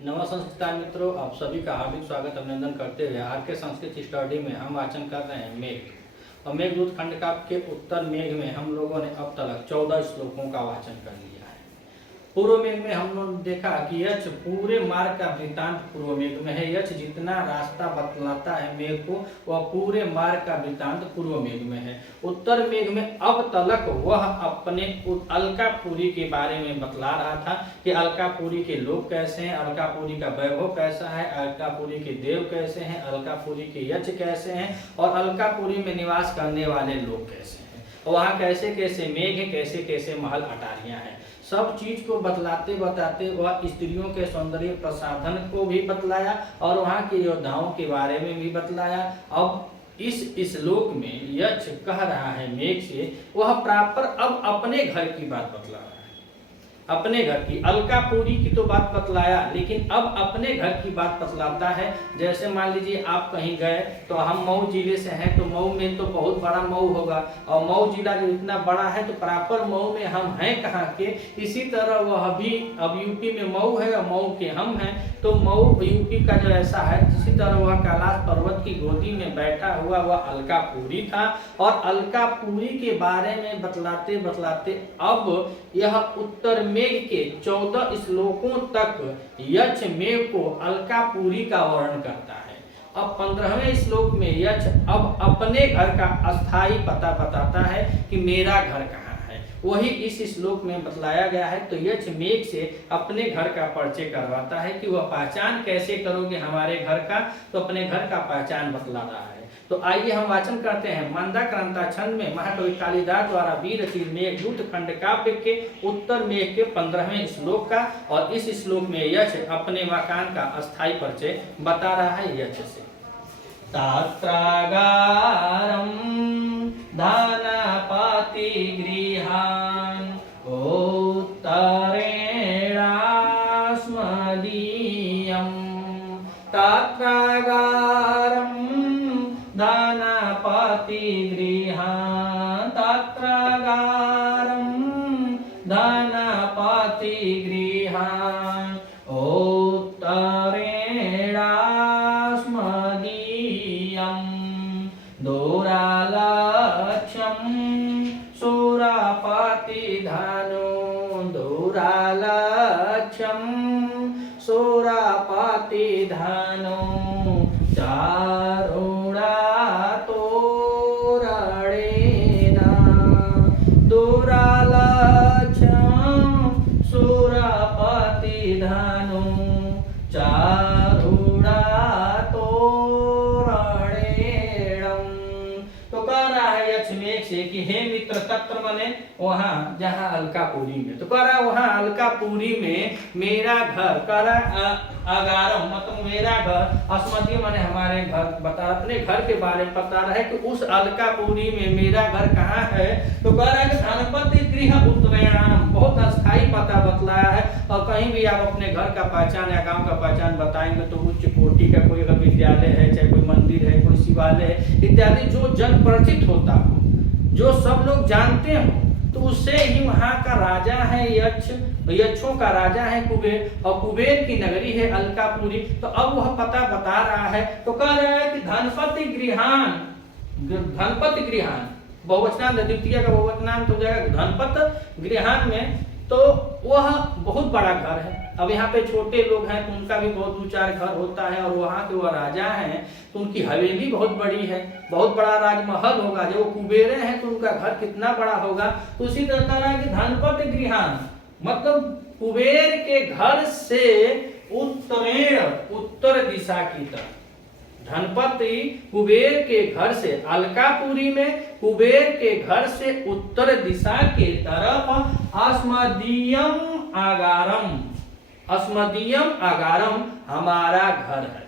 नमस्कार मित्रों, आप सभी का हार्दिक स्वागत अभिनंदन करते हुए आर के संस्कृत स्टडी में हम वाचन कर रहे हैं मेघ। और मेघदूत खंड काव्य के उत्तर मेघ में हम लोगों ने अब तक 14 श्लोकों का वाचन कर लिया है। पूर्व मेघ में हम लोगों ने देखा कि यक्ष पूरे मार्ग का वृत्तांत पूर्व मेघ में है। यक्ष जितना रास्ता बतलाता है मेघ को, वह पूरे मार्ग का वृत्तांत पूर्व मेघ में है। उत्तर मेघ में अब तक वह अपने अलकापुरी के बारे में बतला रहा था कि अलकापुरी के लोग कैसे हैं, अलकापुरी का वैभव कैसा है, अलकापुरी के देव कैसे हैं, अलकापुरी के यक्ष कैसे हैं और अलकापुरी में निवास करने वाले लोग कैसे हैं, वहाँ कैसे कैसे मेघ है, कैसे कैसे महल अटारियां हैं। सब चीज को बतलाते बताते वह स्त्रियों के सौंदर्य प्रसाधन को भी बतलाया और वहाँ के योद्धाओं के बारे में भी बतलाया। अब इस श्लोक में यक्ष कह रहा है मेघ से, वह प्रॉपर अब अपने घर की बात बतला रहा है। अपने घर की, अलकापुरी की तो बात बतलाया, लेकिन अब अपने घर की बात बतलाता है। जैसे मान लीजिए आप कहीं गए तो हम मऊ जिले से हैं, तो मऊ में तो बहुत बड़ा मऊ होगा और मऊ जिला जो इतना बड़ा है तो प्रॉपर मऊ में हम हैं कहाँ के। इसी तरह वह भी अब यूपी में मऊ है और मऊ के हम हैं, तो मऊ यूपी का जो ऐसा है, इसी तरह वह कैलाश पर्वत की गोदी में बैठा हुआ वह अलकापुरी था। और अलकापुरी के बारे में बतलाते बतलाते अब यह उत्तर मेघ के 14 श्लोकों तक यक्ष मेघ को अलकापुरी का वर्णन करता है। अब 15वें श्लोक में यक्ष अब अपने घर का अस्थाई पता बताता है कि मेरा घर कहाँ है, वही इस श्लोक में बतलाया गया है। तो यक्ष मेघ से अपने घर का परिचय करवाता है कि वह पहचान कैसे करोगे हमारे घर का, तो अपने घर का पहचान बतला रहा है। तो आइए हम वाचन करते हैं मंदाक्रांता छंद में महाकवि कालिदास द्वारा विरचित मेघदूत खंड काव्य के उत्तर मेघ के 15वें श्लोक का। और इस श्लोक में यक्ष अपने मकान का अस्थाई परिचय बता रहा है यक्ष से। तात्रागारं धनपति गृहान् उत्तरेणास्मदीयं। तात्रागारं धनपति गृहान्, तात्रागारं धनपति गृहान् उत्तरेणास्मदीयं। दूरालक्ष्यं सुरपति धनु, दूरालक्ष्यं सुरपति धनु चारुणातोरणेन। दूरालक्ष्यं सुरपति धनु चारुणातोरणेन। तो कह रहा है यक्ष मेघ से कि हे मित्र, तत्र मने वहाँ जहाँ अलकापुरी में, तो कह रहा है वहाँ अलकापुरी में मेरा घर, कह रहा अगारम मतलब मेरा घर, अस्मदीय माने हमारे घर, बता अपने घर के बारे में बता रहा है कि उस अलकापुरी में मेरा घर कहाँ है। तो कह रहा है कि धनपति गृह उत्तरेणाम, बहुत अस्थाई पता बतलाया है। और कहीं भी आप अपने घर का पहचान या गांव का पहचान बताएंगे तो उच्च कोटि का कोई अगर विद्यालय है, चाहे कोई मंदिर है, कोई शिवालय है इत्यादि, जो जन परिचित होता हो, जो सब लोग जानते हो, तो उससे ही वहाँ का राजा है यक्ष, यक्षों का राजा है कुबेर, और कुबेर की नगरी है अलकापुरी। तो अब वह पता बता रहा है। तो कह रहा है कि धनपति गृहान, धनपति गृहान बहुवचनांत, द्वितीय का बहुवचनांत हो जाएगा धनपत गृहान में। तो वह बहुत बड़ा घर है। अब यहाँ पे छोटे लोग हैं तो उनका भी बहुत 2-4 घर होता है, और वहाँ के वह राजा हैं तो उनकी हवेली बहुत बड़ी है, बहुत बड़ा राजमहल होगा। जब वो कुबेरे हैं तो उनका घर कितना बड़ा होगा। तो उसी तरह तरह की धनपति गृहान मतलब कुबेर के घर से उत्तरेण, उत्तर दिशा की तरफ, धनपति कुबेर के घर से अलकापुरी में कुबेर के घर से उत्तर दिशा के तरफ अस्मदीयम आगारम, अस्मदीयम आगारम हमारा घर है।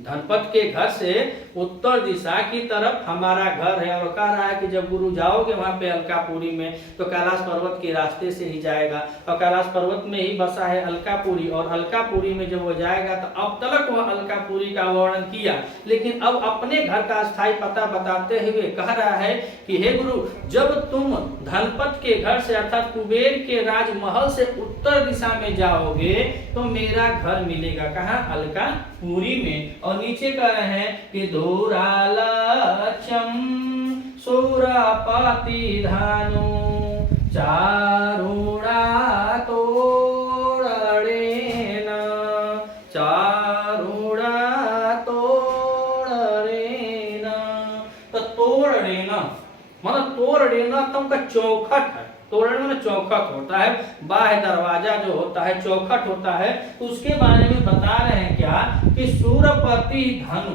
धनपत के घर से उत्तर दिशा की तरफ हमारा घर है। और कह रहा है कि जब गुरु जाओगे वहां पे अलकापुरी में तो कैलाश पर्वत के रास्ते से ही जाएगा, और कैलाश पर्वत में ही बसा है अलकापुरी। और अलकापुरी में जब वो जाएगा तो अब तक वह अलकापुरी का वर्णन किया, लेकिन अब अपने घर का स्थायी पता बताते हुए कह रहा है कि हे गुरु, जब तुम धनपत के घर से अर्थात कुबेर के राजमहल से उत्तर दिशा में जाओगे तो मेरा घर मिलेगा। कहाँ? अलकापुरी में। और नीचे कह रहे हैं कि धूरालक्ष्यम सुरपति धानु चारुणा तोरणेन चारुणा तोरणेन। तो तोरणेन मतलब तोरणेन तुम का चौखट है। तोरण में चौखट होता है, बाह्य दरवाजा जो होता है चौखट होता है। उसके बारे में बता रहे हैं क्या कि सूरपति धनु,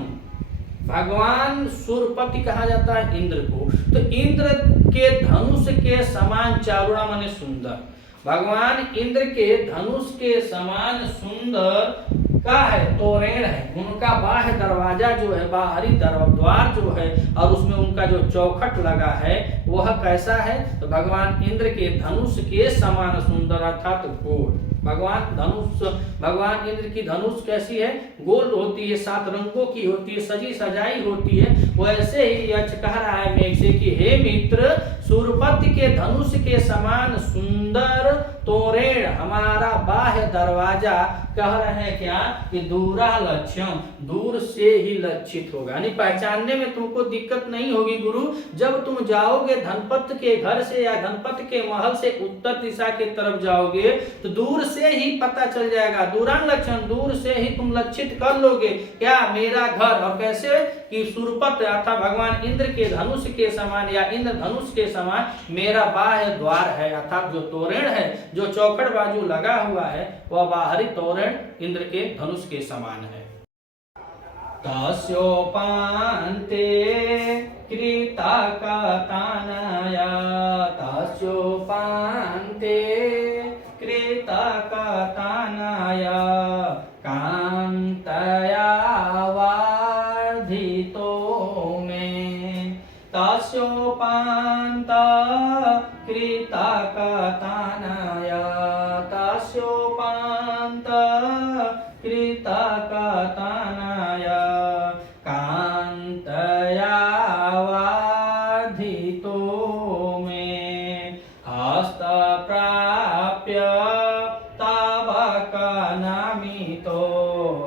भगवान सूरपति कहा जाता है इंद्र को। तो इंद्र के धनुष के समान चारुणा माने सुंदर, भगवान इंद्र के धनुष के समान सुंदर का है तोरण है। उनका बाह्य दरवाजा जो है, बाहरी द्वार जो है, और उसमें उनका जो चौखट लगा है वह कैसा है? तो भगवान इंद्र के धनुष के समान सुंदर अर्थात गोल। भगवान इंद्र की धनुष कैसी है? गोल होती है, 7 रंगों की होती है, सजी सजाई होती है। वैसे ही यक्ष कह रहा है मेघ से कि हे मित्र, सूरपति के धनुष के समान सुंदर तोरण हमारा बाह्य दरवाजा। कह रहे हैं क्या कि दूरा लक्ष्यम, दूर से ही लक्षित होगा, यानी पहचानने में तुमको दिक्कत नहीं होगी गुरु। जब तुम जाओगे धनपत के घर से या धनपत के महल से उत्तर दिशा की तरफ जाओगे तो दूर से ही पता चल जाएगा। दूरान लक्षण, दूर से ही तुम लक्षित कर लोगे क्या मेरा घर। और कैसे कि सूरपत अर्थात भगवान इंद्र के धनुष के समान या इंद्र धनुष के समान मेरा बाह्य द्वार है, अर्थात जो तोरण है, जो चौखट बाजू लगा हुआ है, वह बाहरी तोरण इंद्र के धनुष के समान है। तस्योपान्ते कृताकतानया तस्योपान्ते कृताकतानया कान्तया वर्धितो मे तस्योपान्त कृताकतानया तस्योपान्त कृताकतानया कान्तया वर्धितो मे हस्तप्राप्य तवकनमितो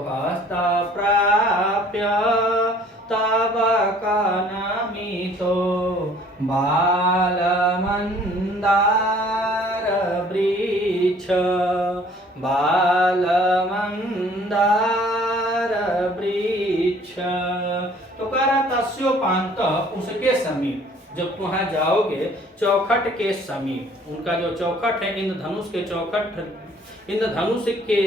हस्तप्राप्य तवकनमितो बालमन्दार वृक्ष बालमंदार वृक्ष। तो कह रहा तस्योपान्त उसके समीप, जब तुम वहां जाओगे चौखट के समीप, उनका जो चौखट है इंद्रधनुष के चौखट, इंद्रधनुष के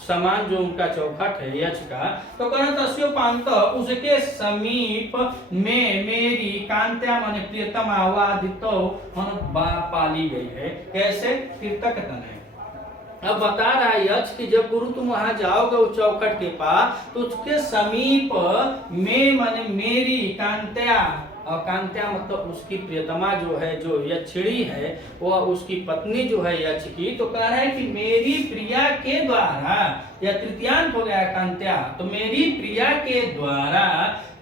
समान जो उनका चौखट है यक्ष का। तो कह रहा तस्योपान्त उसके समीप में मेरी कांत्या माने प्रियतमा वादितो पाली गई है। कैसे? कृतक तनय। अब बता रहा है यक्ष कि जब गुरु तुम वहां जाओगे उस चौखट के पास तो उसके समीप में माने मेरी कांत्या, और कांत्या मतलब उसकी प्रियतमा जो है, जो यक्षिणी है, वह उसकी पत्नी जो है यक्ष की। तो कह रहा है कि मेरी प्रिया के द्वारा, या तृतीयांत हो गया कांत्या, तो मेरी प्रिया के द्वारा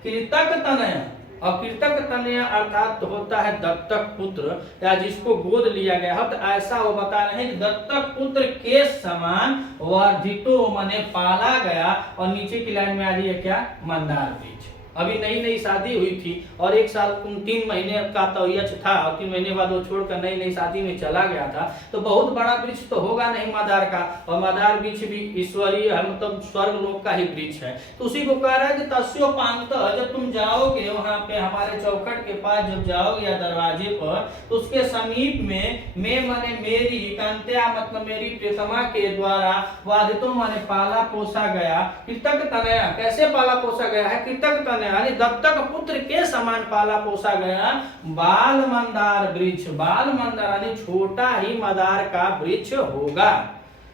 कृतक तनय, और कृतक तनय अर्थात होता है दत्तक पुत्र या जिसको गोद लिया गया है। तो ऐसा वो बता रहे हैं कि दत्तक पुत्र के समान वर्धितो माने पाला गया। और नीचे की लाइन में आ रही है क्या? मंदार वृक्ष। अभी नई नई शादी हुई थी और 1 साल 3 महीने का तो यक्ष था, और 3 महीने बाद वो छोड़कर नई नई शादी में चला गया था। तो बहुत बड़ा वृक्ष तो होगा नहीं मदार का, और मदार वृक्ष भी ईश्वरीय है, मतलब स्वर्ग लोक का ही वृक्ष है। तो उसी को कह रहा है कि तस्योपान्त, जब तुम जाओगे वहां पे हमारे चौखट के पास जब जाओगे या दरवाजे पर, तो उसके समीप में मैं माने मेरी, कांत्या मतलब मेरी प्रियतमा के द्वारा, वादितो माने पाला पोसा गया, कृतक तनया कैसे पाला पोसा गया है? कृतक तनया यानी दत्तक पुत्र के समान पाला पोसा गया बाल मंदार वृक्ष। बाल मंदार यानी छोटा ही मदार का वृक्ष होगा।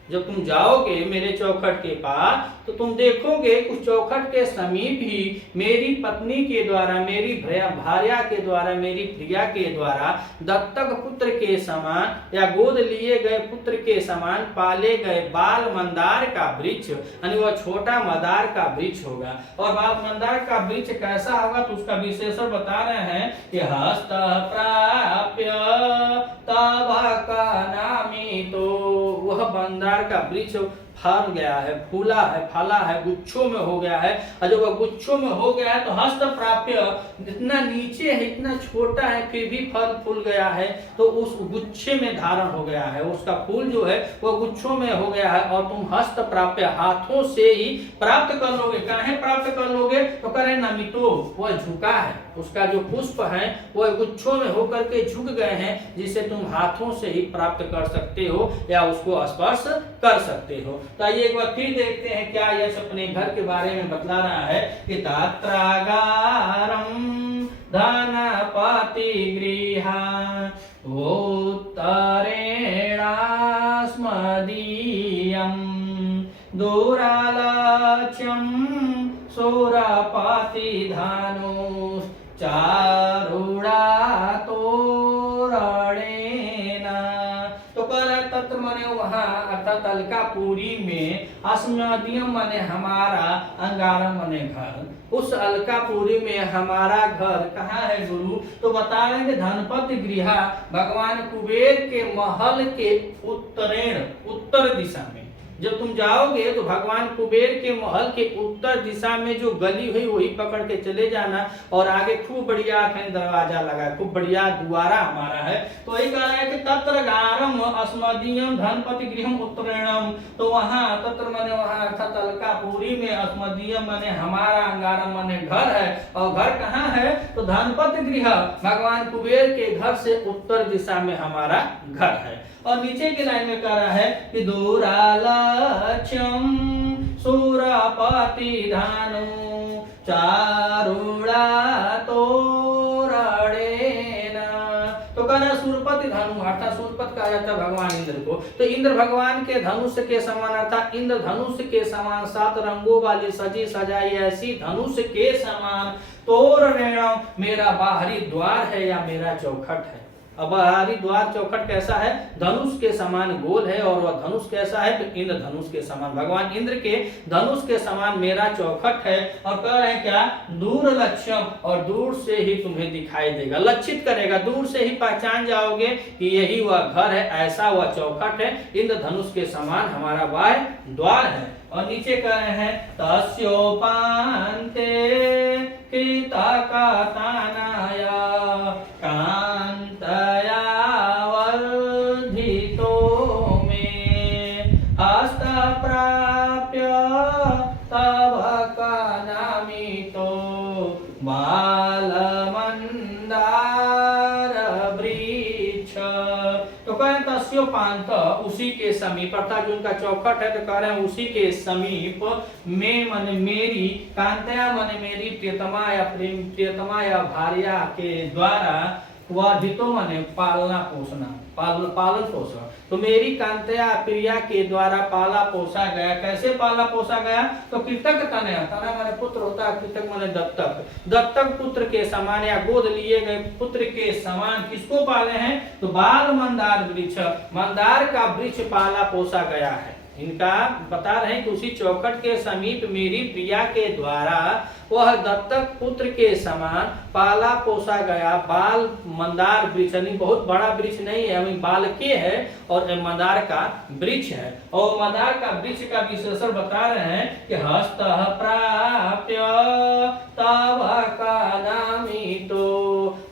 जब तुम जाओगे मेरे चौखट के पास तो तुम देखोगे उस चौखट के समीप ही मेरी पत्नी के द्वारा, मेरी भार्या के द्वारा, मेरी प्रिया के द्वारा दत्तक पुत्र के समान या गोद लिए गए पुत्र के समान पाले गए बाल मंदार का वृक्ष, यानी वह छोटा मंदार का वृक्ष होगा। और बाल मंदार का वृक्ष कैसा होगा तो उसका विशेषण बता रहे हैं कि हस्त प्राप्य तब का नामी, तो वह मंदार का वृक्ष फल गया है, फूला है, फला है, गुच्छों में हो गया है। और जब वह गुच्छों में हो गया है तो हस्त प्राप्य, जितना नीचे है इतना छोटा है फिर भी फल फूल गया है, तो उस गुच्छे में धारण हो गया है, उसका फूल जो है वह गुच्छों में हो गया है। और तुम हस्त प्राप्य, हाथों से ही प्राप्त कर लोगे। काहे प्राप्त कर लोगे तो करें नमितो, वह झुका है, उसका जो पुष्प है वह गुच्छों में होकर के झुक गए हैं, जिसे तुम हाथों से ही प्राप्त कर सकते हो या उसको स्पर्श कर सकते हो। तो आइए एक बार फिर देखते हैं क्या यश अपने घर के बारे में बतला रहा है कि तात्रागारम धनपति गृहा उत्तरेणास्मदीयं दूरालक्ष्यं सुरपति धनुष चारुणा तोरणेन। तो कह रहा तत्र माने वहां अर्थात अलकापुरी में, अस्मदीयम माने हमारा, अंगारम माने घर। उस अलकापुरी में हमारा घर कहाँ है गुरु, तो बता रहे हैं धनपति गृहा, भगवान कुबेर के महल के उत्तरेण, उत्तर दिशा में। जब तुम जाओगे तो भगवान कुबेर के महल के उत्तर दिशा में जो गली हुई वही पकड़ के चले जाना, और आगे खूब बढ़िया दरवाजा लगा, खूब बढ़िया द्वारा हमारा है। तो वही कह रहा है कि तत्र गारम अस्मदीयम धनपति गृहम उत्तरेणम, तो वहां तत्र माने वहां अर्थात अलकापुरी में, अस्मदीयम माने हमारा, अंगारम माने घर है। और घर कहाँ है तो धनपति गृह, भगवान कुबेर के घर से उत्तर दिशा में हमारा घर है। और नीचे की लाइन में कह रहा है कि दूरालक्ष्यम सुरपति धानु चारुणा तोरणेन। तो कह रहा सुरपति धनु अर्थात सुरपत कहा जाता है भगवान इंद्र को। तो इंद्र भगवान के धनुष के समान अर्थात इंद्र धनुष के समान 7 रंगों वाली सजी सजाई ऐसी धनुष के समान तोरणेन, मेरा बाहरी द्वार है या मेरा चौखट है। अब बाहरी द्वार चौखट कैसा है, धनुष के समान गोल है, और वह धनुष कैसा है तो इंद्र धनुष के समान, भगवान इंद्र के धनुष के समान मेरा चौखट है। और कह रहे हैं क्या, दूर लक्ष्यम, और दूर से ही तुम्हें दिखाई देगा, लक्षित करेगा, दूर से ही पहचान जाओगे कि यही वह घर है, ऐसा वह चौखट है, इंद्र धनुष के समान हमारा बाह्य द्वार है। और नीचे कह रहे हैं तस्योपान्ते कृतकथनाया कांतया वर्धितो में हस्त प्राप्य तव कानामितो बालमंदार वृक्ष। तो कहें तस्योपांत, उसी के समीप, अर्थात जो उनका चौखट है तो कह रहे हैं उसी के समीप में मन मेरी, कांतया मन मेरी प्रियतमा या प्रियतमा या भार्या के द्वारा, वर्धितो माने पालना पोषना, पालन पोषण। तो मेरी कांतया प्रिया के द्वारा पाला पोसा गया। कैसे पाला पोसा गया तो कृतक तनया, तना माने पुत्र होता है, कृतक माने दत्तक, दत्तक पुत्र के समान या गोद लिए गए पुत्र के समान किसको पाले हैं तो बाल मंदार वृक्ष, मंदार का वृक्ष पाला पोसा गया है। इनका बता रहे हैं कि उसी चौखट के समीप मेरी प्रिया के द्वारा वह दत्तक पुत्र के समान पाला पोसा गया बाल मंदार वृक्ष, बहुत बड़ा वृक्ष नहीं है, बालके है और मंदार का वृक्ष है। और मंदार का वृक्ष का विशेषण बता रहे हैं कि हस्त प्राप्य तव कानामितो,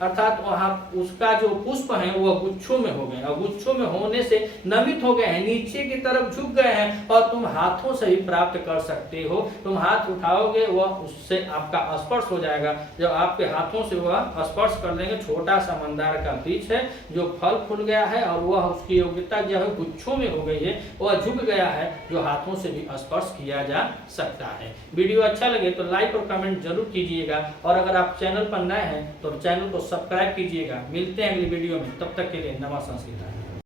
अर्थात वहां उसका जो पुष्प है वह गुच्छों में हो गए, और गुच्छों में होने से नमित हो गए हैं, नीचे की तरफ झुक गए हैं, और तुम हाथों से ही प्राप्त कर सकते हो। तुम हाथ उठाओगे वह उससे आपका स्पर्श हो जाएगा, जब आपके हाथों से वह स्पर्श कर लेंगे। छोटा सा मंदार का वृक्ष है जो फल फूल गया है, और वह उसकी योग्यता जो है गुच्छों में हो गई है, वह झुक गया है, जो हाथों से भी स्पर्श किया जा सकता है। वीडियो अच्छा लगे तो लाइक और कमेंट जरूर कीजिएगा, और अगर आप चैनल पर नए हैं तो चैनल को सब्सक्राइब कीजिएगा। मिलते हैं अगली वीडियो में, तब तक के लिए नमः संस्कृत।